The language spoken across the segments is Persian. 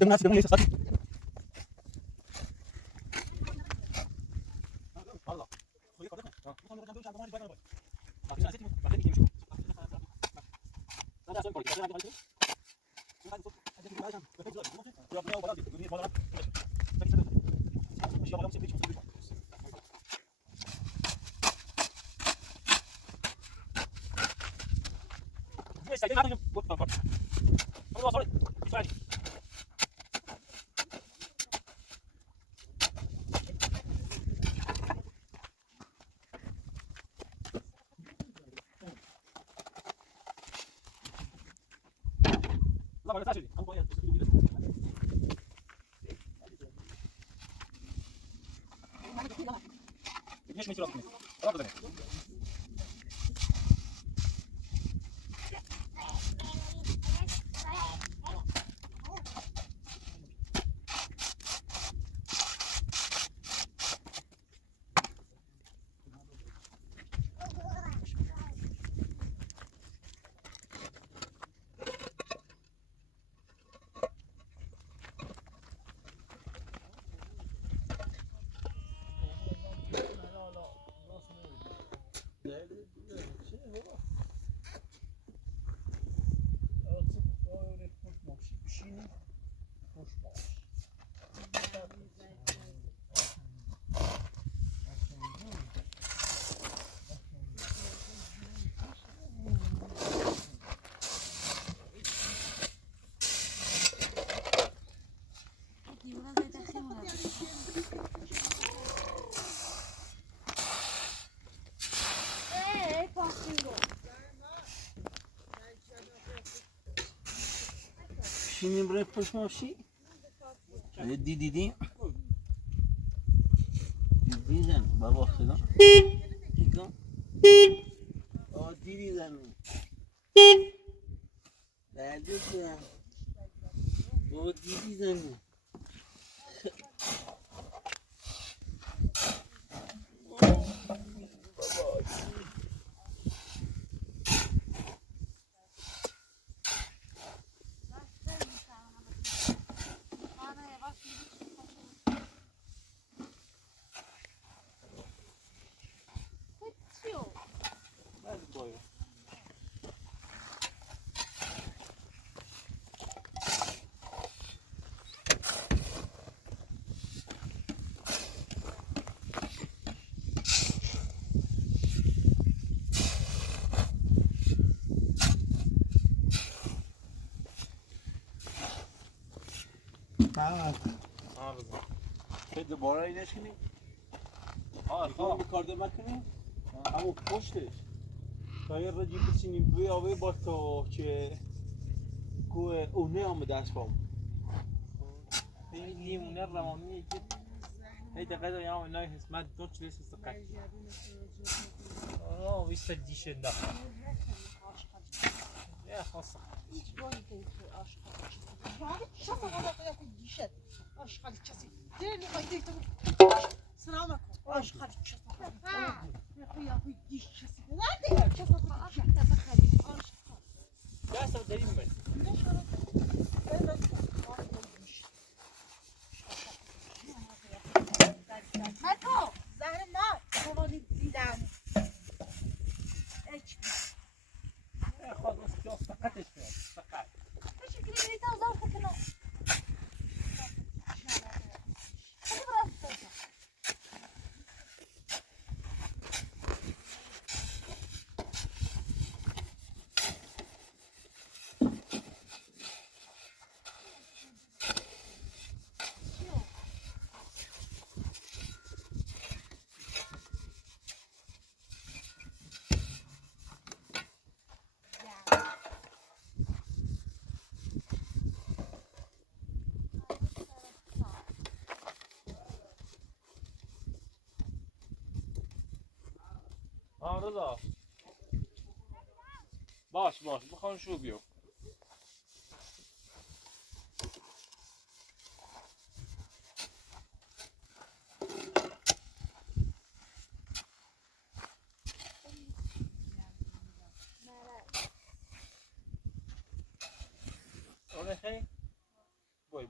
Dengan lagi satu. Şimdi buraya puşma şey. Didi. Dididen baba selam. Dikkat. O dididen. Nerede ya? O dididen. که دوباره اینش کنی؟ میخوام به کار دمه کنی؟ اما پشتش شاید رجی بسینی بوی آوه با تو که اونه هم دست بام این لیمونه روانیه که هی دقیقه داریم هم اینای حسمت دو چلیس استقل ویستا دیشن دا یه خاصه هیچ بایی که آشقال چیزی باید دیشن آشقال چیزی دیگه خواهی سلام کن آشقال چیزی یا دیش چیزی نه چیزی آشقال دست داریم من مکو زهر ما توانی دیدن خلاص جاست فقطش میاد فقط رضا باش بخوام شو بیو اونه خیلی بای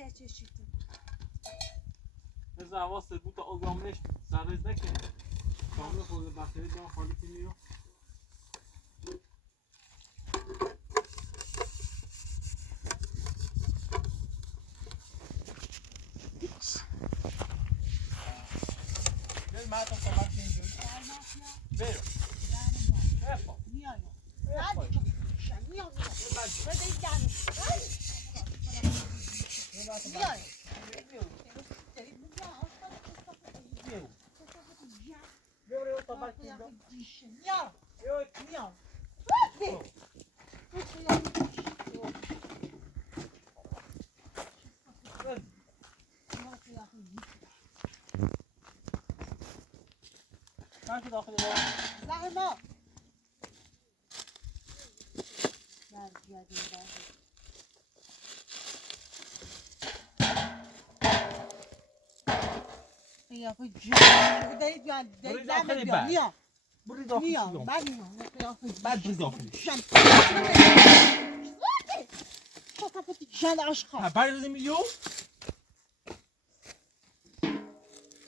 یه چشیتی رضا حواست بود تا آزامونش سررز نکنی کامل خود بخیری دارم خالی کنی رو بیاید محتاب صحبت کنیم اینجوری برو بفا میایم میایم من که داخل زهما برگردیم قیافه جان دارید میام بری داخل میام بعد میام قیافه بعد بری داخل جان قیافه جان عاشقا برگردی میلیو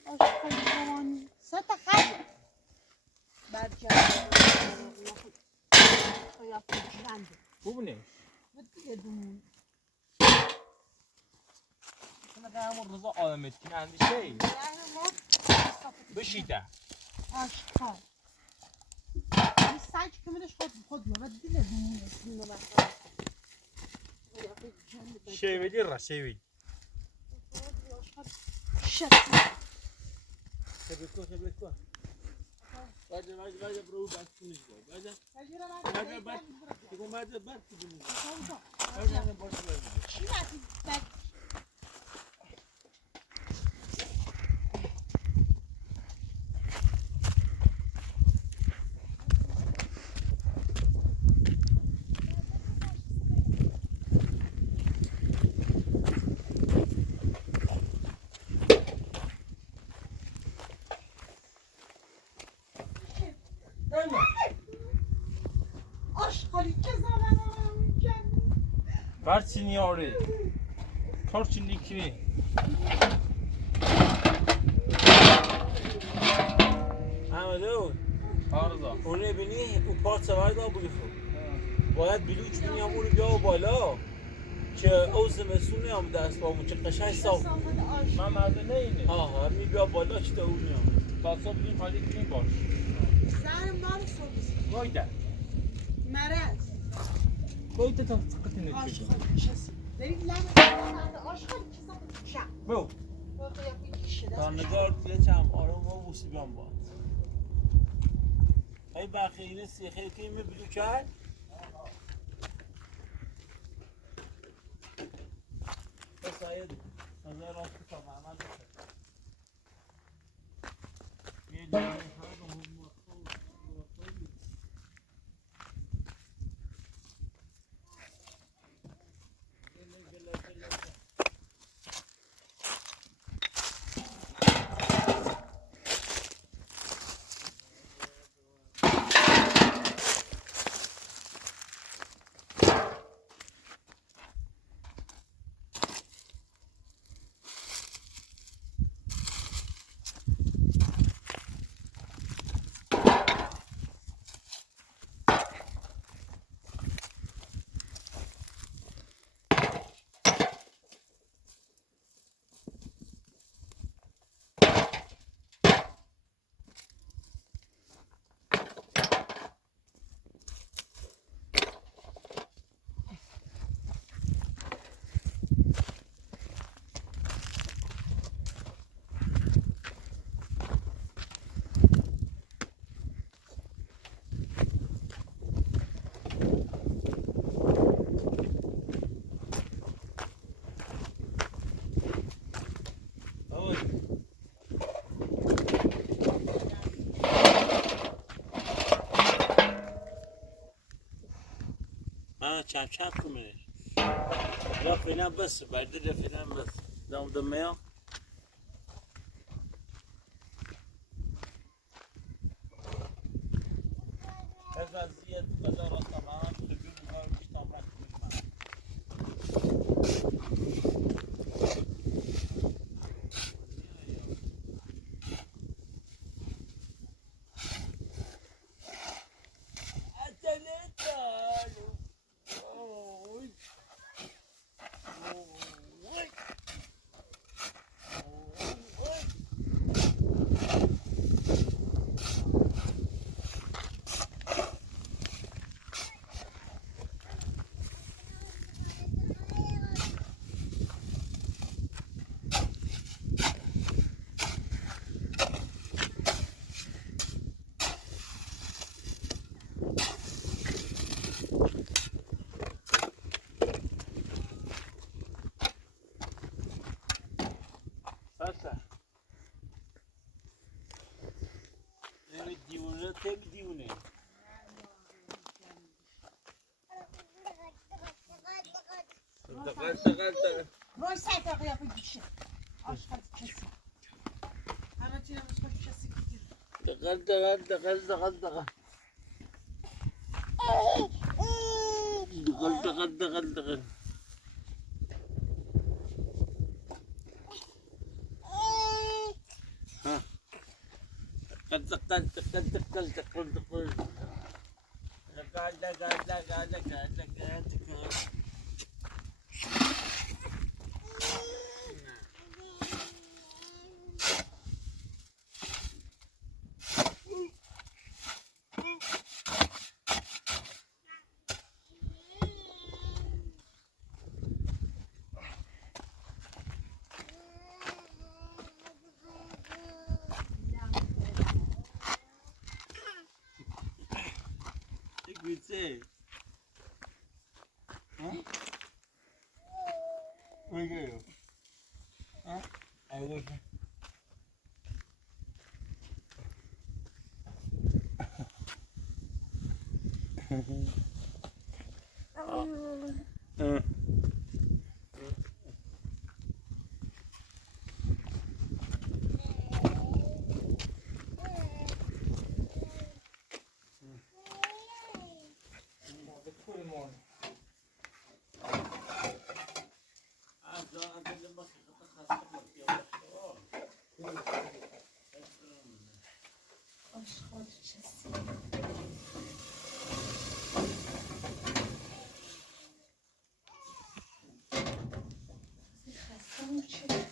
عاشقا جوانی ستا خیلی برگردیم قیافه جان ببینیم دیگه دون مثلا همون رضا آدمت که اندیشه ای بشیده عاشقا این سنج که میدش خود میامد دیگه دونه شیویدی را شیوید شبکو باید برو بس کنیش باید چی رفتی برچینی آره کارچینی کی احمدو آرزا اونه بینی اون پارت سوار دا بودی خب باید بلوچ بینی همونو بیا بالا که اوز مسونه هم دست با اون چه قشنگ صاف من مردنه اینه آها می بیا بالا چی تا اونی هم باسا بگیم خالی کنیم باش زن مال سوبیسی گایده مرز گایده تا سقطی نکشید عاشقا کسی دارید لعنت عاشقا کسی برو کارنگار دیگه چم آرام و بوسی بیام با ای بخیره سیخه که می بلو کرد بساید نظر راست که تا محمد بسید چپ چپ کنه را فعلا بس برده فعلا بس دام دمیا از وضعیت بازار تمام سبیل کار مشتاق میشم دیونه خیلی دیونه دقیق وای سایت قیافه گیشه آشغال کسی همه چی نمیشه خوش کسی بگیر دقیق Say, huh? Where are you? Huh? I look. آشغال کسی خستم چه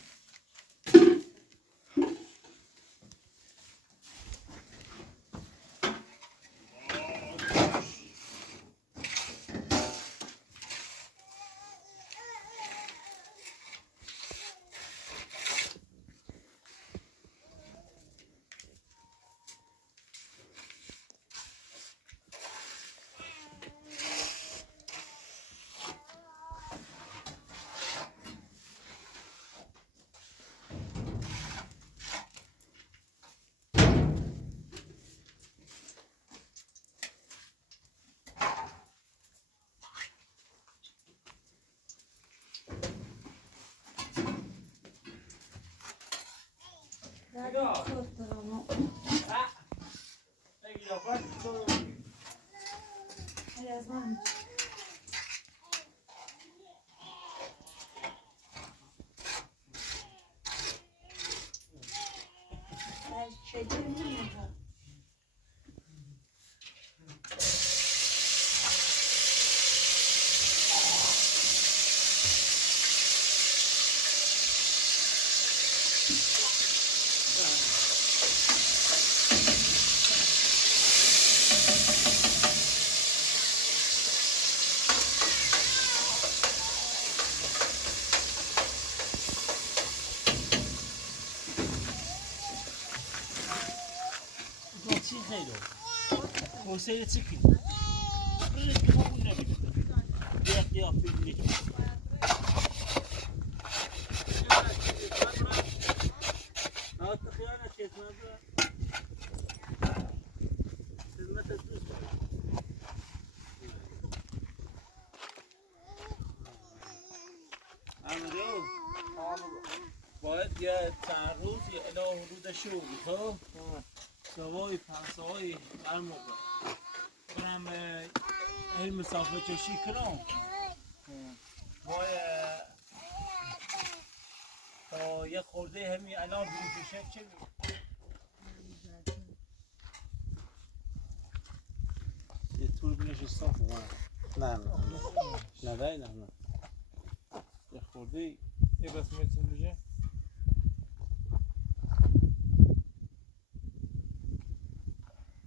حسین چی کنی؟ برای که ما اون نمیدونم دیگه قیافه دیگه نه تو خیانت چیز نداره خدمت دوست یه چند روز یه اله حدود شو خب سوای پنسای هر موقع برم این مسافر چشی کنم با یه خورده همین الان بروکشه چه یه طور بینش صاف نه یه خورده یه بس میتون بشه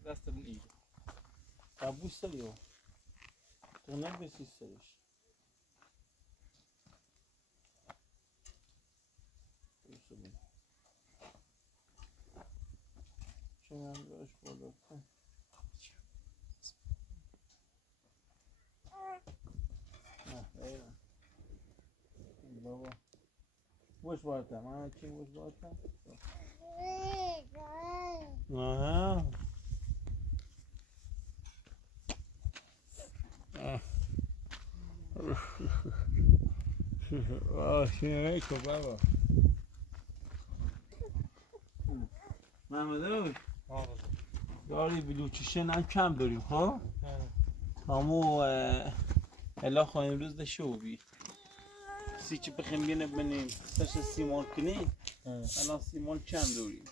دست من ایده قبوش سریو تو نبسی سریش چون هم باش بالا کن بابا وش بارتا من چی وش بارتا آها شنه کن بابا محمد داری بلوچیشن هم کم داریم ها همو الا خواهیم امروز داشته بی سی چی بخیم بینه بنیم سرش سیمان کنی الان سیمان کم داریم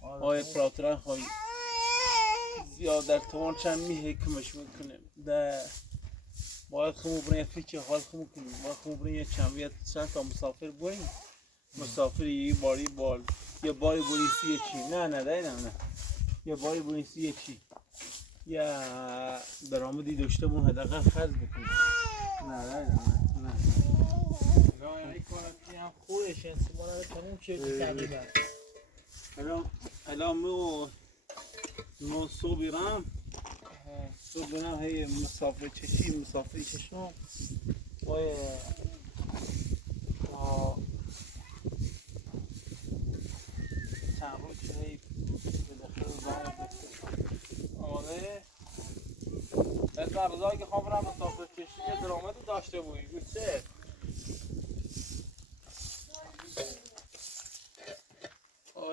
آیا پراتران خواهی زیاد در توان چند حکمش میکنیم ده باید خمو برین فیچه حال خمو کنیم باید خمو برین یه چند چند تا مسافر برین مسافری یه باری بال یه باری بولیسی چی نه یه باری بولیسی چی یه درآمدی داشته بون حداقل خرج بکنیم نه یعنی کارتی هم خوبش این سیمانه رو تموم شد تقریبا الان مو صبح بیرم صبح برم هی مسافر چشم وای چند روز هی بالاخره آره از قرضایی که خواه برم مسافر کشی یه درآمدی داشته بودی گوشه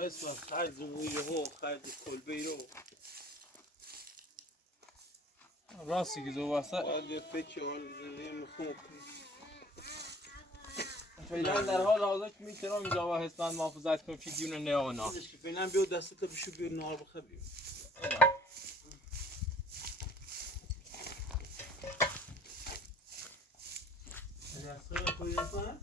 اسم خرج مویه ها خرج کلبه رو راستی که دو واسه باید فکر حال زنده مخوب فعلا در حال حاضر که میتونم اینجا و حسن محافظت کنم که دیون نیانا فعلا بیو دستت بشو بیو نار بخه بیو دستت خویده کنم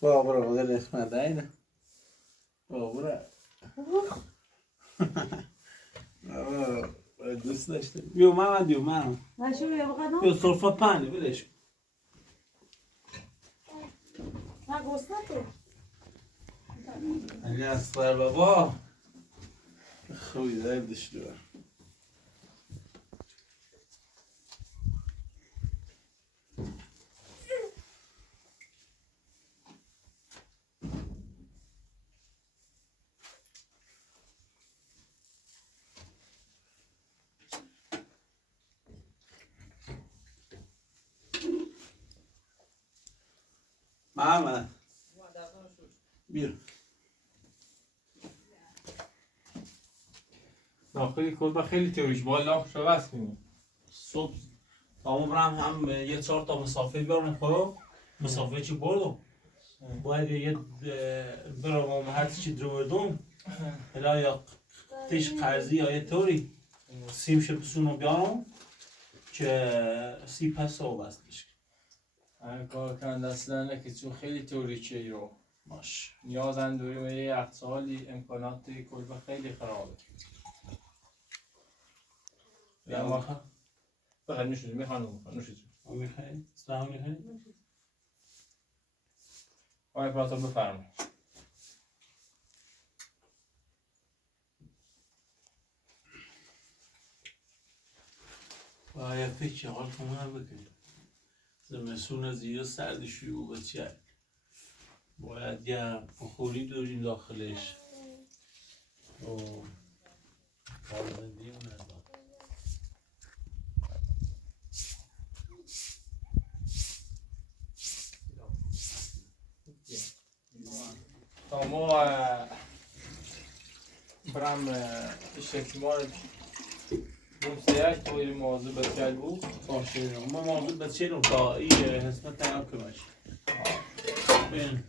بابا بودن اسم داینه بابا دوست داشته بیو من بیو صرفه پنه بلش علی اصغر بابا خوبی دردش دور محمد بیر داخلی کلبه خیلی تئوریش بالا شو بس کنیم صبح تمام برم هم یه 4 تا مسافر بیارم خب مسافر چی بردم باید یه برام هر چی دروردم الا یا تیش قرضی یا یه طوری سیم شبسونو بیارم که سی پسو بستش هر کار کند اصلا که چون خیلی تئوریچه ای رو باش نیازن داریم یه اقتصالی امکانات کلبه خیلی خرابه یا واقعا بخیر نوشید میخوانم نوشید میخوایی؟ سلام میخوایی؟ آقای پراتون بفرمایید باید فکر حال کنم بکنیم زمستون زیر سرد شیوع بچه باید گرم بخوری داریم داخلش پارلندی اون ندارم تا ما برم اشتماع مستیق توی موضوع بسیار بود باشه ما موضوع بچه تا این حسمت تنم کمش بین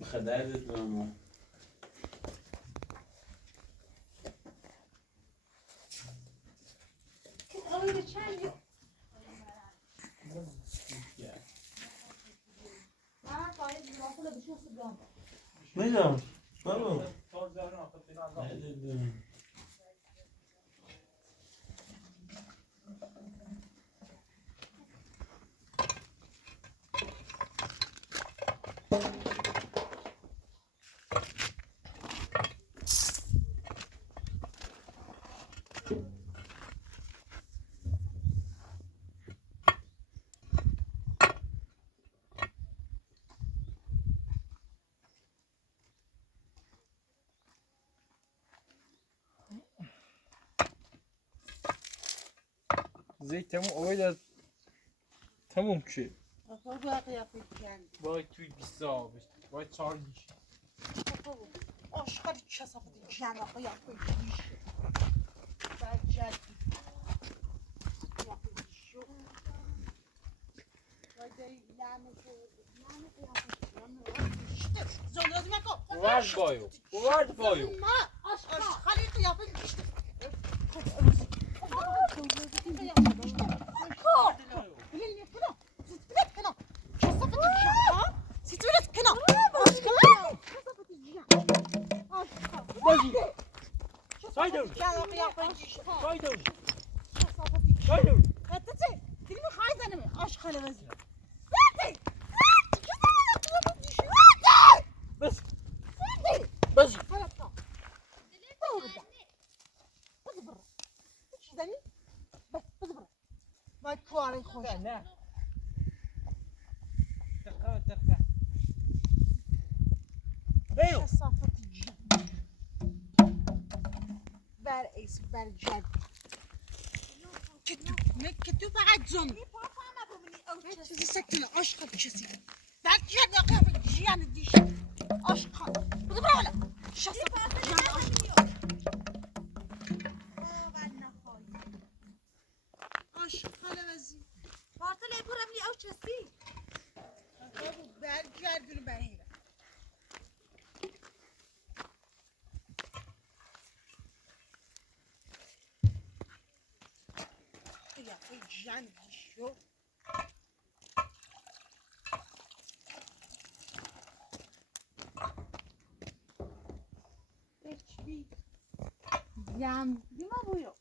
بخدر دید ما میدم بابا زیت تموم اوید تموم که آخه باقی یافی کن باید توی 20 آبش باید 4 گیش آشقالی کسافت جن آخه یافی گیش بجدی یافی گیشو باید داری لعنت زندازی مکن ورد بایو ما آشقالی قیافه گیش نه برعکس برجد که تو فقط زن چیزی سکتونه عاشق کسی برجد نقیه جیان دیش عاشق بگو برا ولا شخص جیان عاشق عاشق حالا وزی بارتل ای پورم لی او چسی برجد برهیره جان شو جام دیما بویو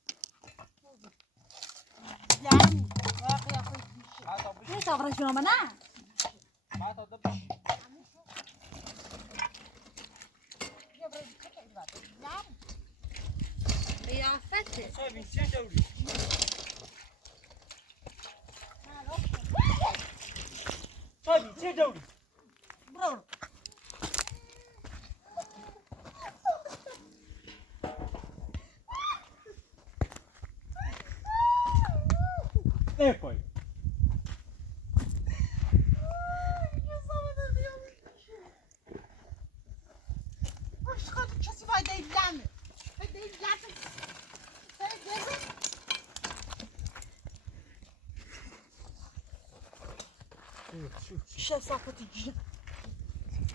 جام واقعا خوش نه تا برش نامه نه ما تا دبش قیافته صاحبی چه دوری صاحبی چه دوری برو نکن عاشق کسی باید ایلم باید ایلم شسافتی جن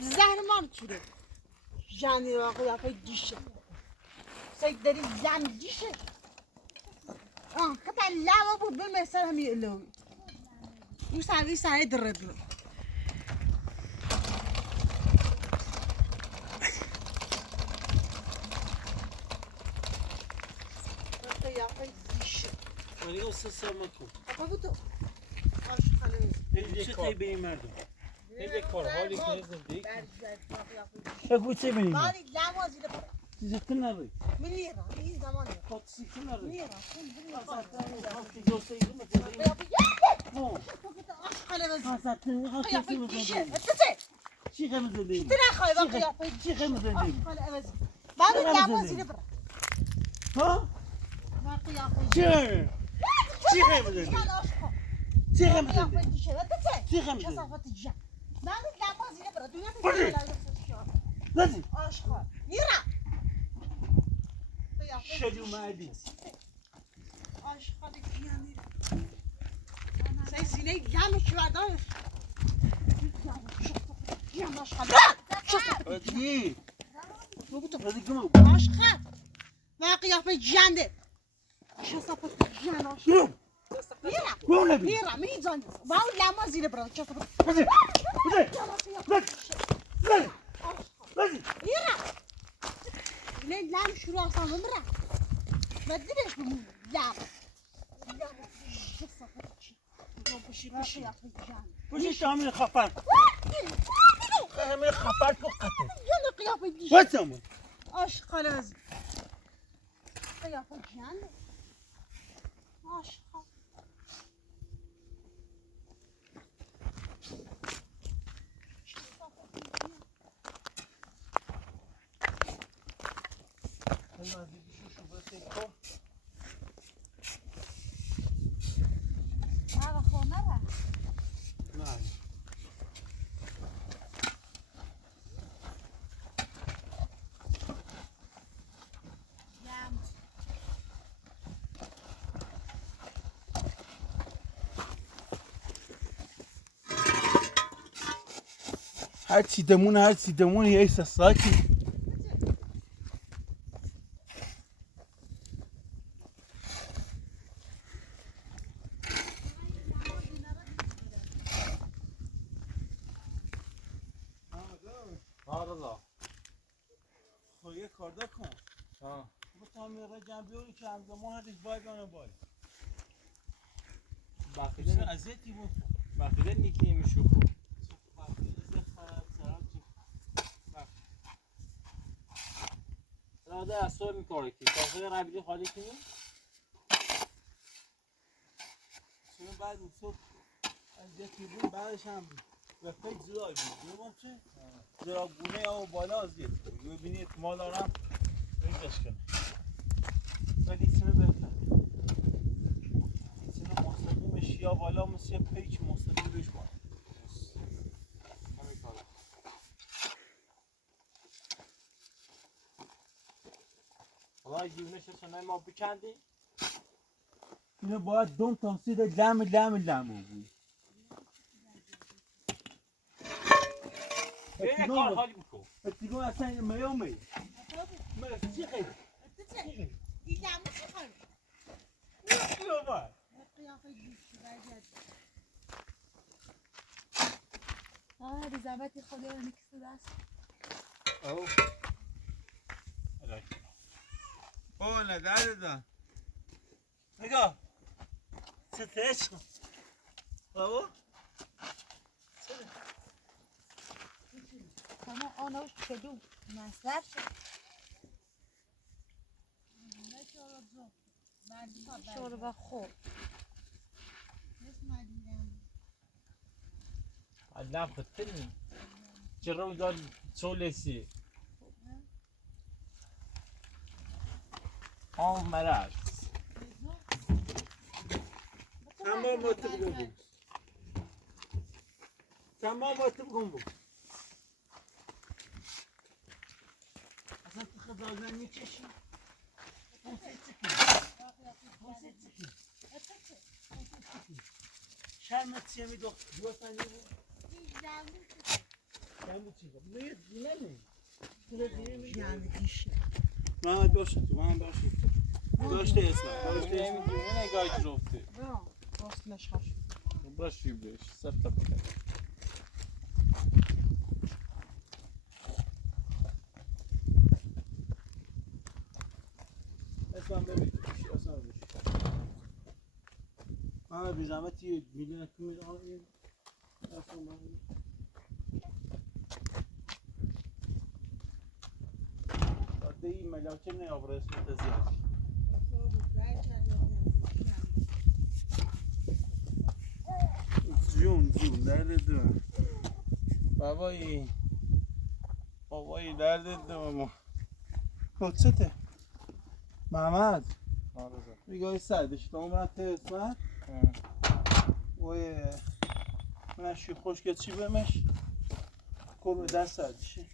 زهرمان چوره جنی واقعا خیلی دیشه سید داری زن دیشه کتا لعبه بود به مثل همی الوی او سروی سری درد رو قیافه دیشه منی اصلا سرما کن آقا بود عاشق این چه تایی بریم مردم این یک کار حالی که زندگی برجد قیافه دیشه بگو چه بریم باری لعبه زیده سیزکن نری میرم این زمانه خود سیزکن نری میرم چی خیلی زدی؟ ترخای واقعا چی خیلی زدی؟ بعد لباسی برا ها؟ واقعا چی خیلی زدی؟ چی خیلی زدی؟ چی خیلی زدی؟ بعد لباسی برا دنیا زدی؟ آشقا میرم شدی اومدی آشقا دیگه سعی سینه گمش بردار گم آشقا ادی ادی کمو آشقا ما قیافه جنده کسافت جن آشقا میرم میزنم با اون لما زیر برا کسافت ادی میرم نه لم شروع اصلا میرم بدیش بمون لم باشی شامل خفر همه خفر تو قطع یه قیافه دیش واسمون عاشق از قیافه جنده عاشق هر چی دمون یه ساکی رضا خب یه کار کن گفتم میره جنبیوری که همزمان هرش باید بانه باید بخیده ازیتی بود بخیده نیکی میشو خوب راده اصور میکاره که کافه ربیدی خالی کنی چون بعد صبح ازیتی بود بعدش هم و فکر زرای بود نمام چه؟ زرابونه یا بالا ازیت بود ببینی احتمال دارم ریزش کنه ولی سنه بهتر سنه مستقیمش یا بالا مثل پیچ مستقیمش بالا همین کاره حالا جیونش سنه ما بکندی اینو باید دوم تانسید لم بود یه کار خالی بکن اتیگو اصلا میامی چی خیلی؟ این لما چی خواهی؟ چی اومد؟ قیافه دیشی برگرد الیزابت خدا رو نکسته دست اوه نه داده نگاه ستش بابا تمام آنوش کدو مصرف شد شوربه خوب علم خطني جرو دار سولسي هم مرض تمام تبغون بود اصلا تو خدازن میکشی شرمت چیه دو ثانیه بود شرمت چیه یعنی دیشی من باشه داشته اسم نمیدونه نگاه جرفته راست نشخش باش بهش سفت بکنه اسم ببین چی اصلا بشه من بی زحمتی میلیون تومن این اصلا من دی ملاکه نه آبرس متزیاد جون درد دو بابایی درد دو ما کتسته محمد میگه سردش تو من تسمت وای من شی خوش که چی بمش کل به دست سردشه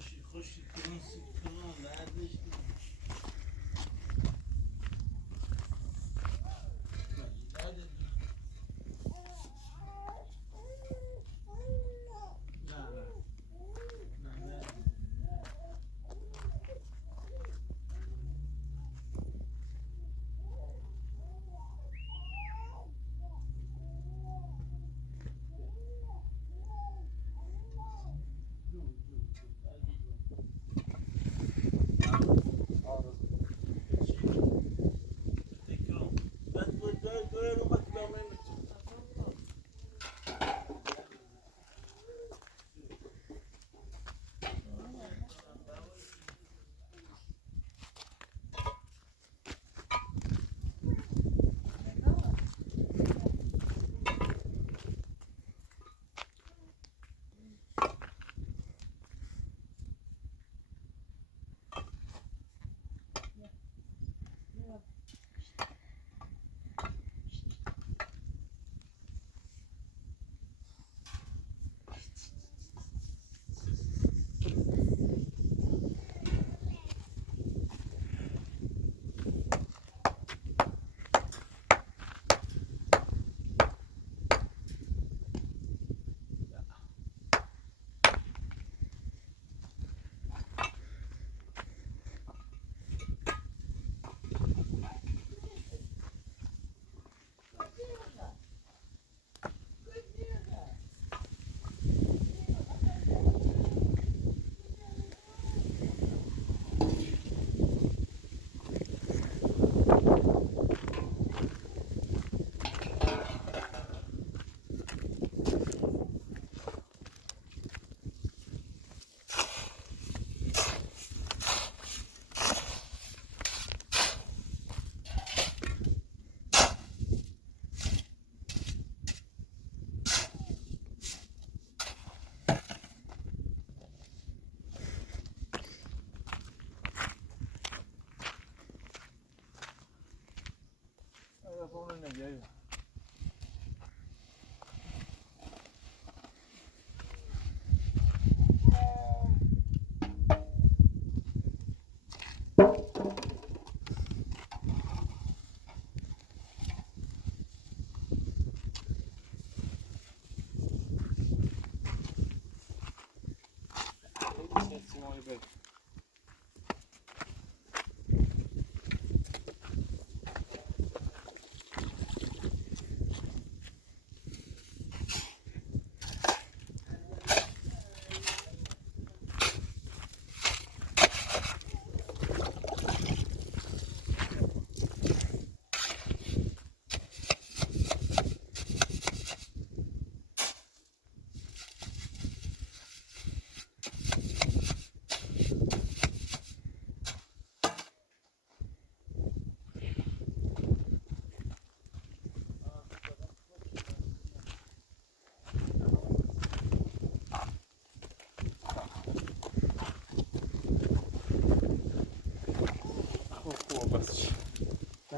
شی خوش کناسی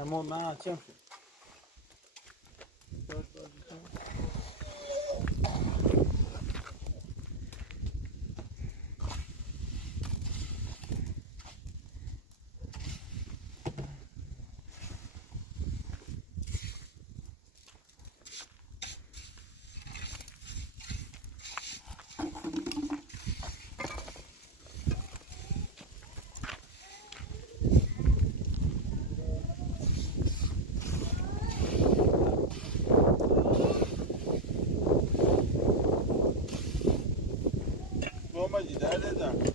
اما من چم شد ماجی درد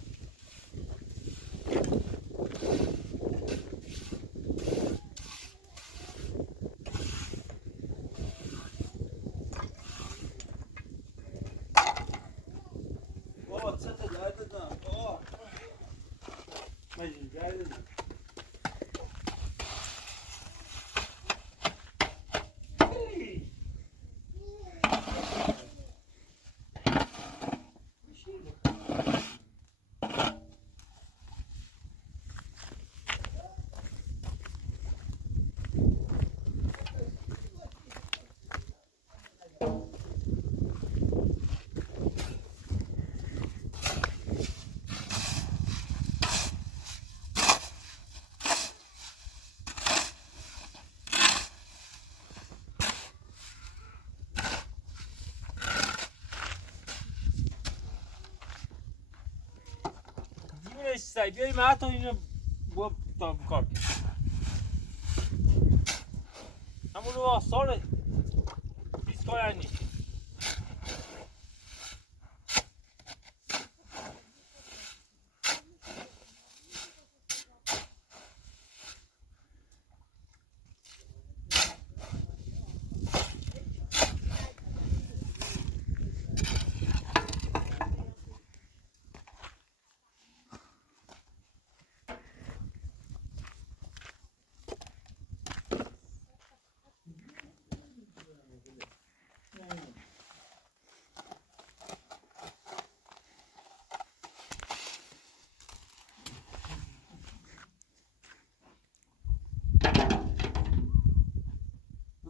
بابا چه درد دادم بابا مجید درد دادم سعی بیایی من حتی اینو با تا کار کنم همون رو آثار بیسکار نیست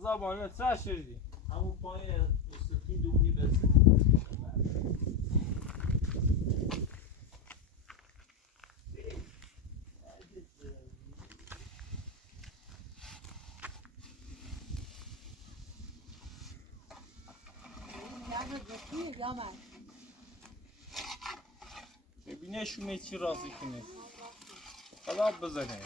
زبانه چه شدی؟ همون پای استخی دومی بزن یا من ببینه شونه چی راضی کنه حالا بزنه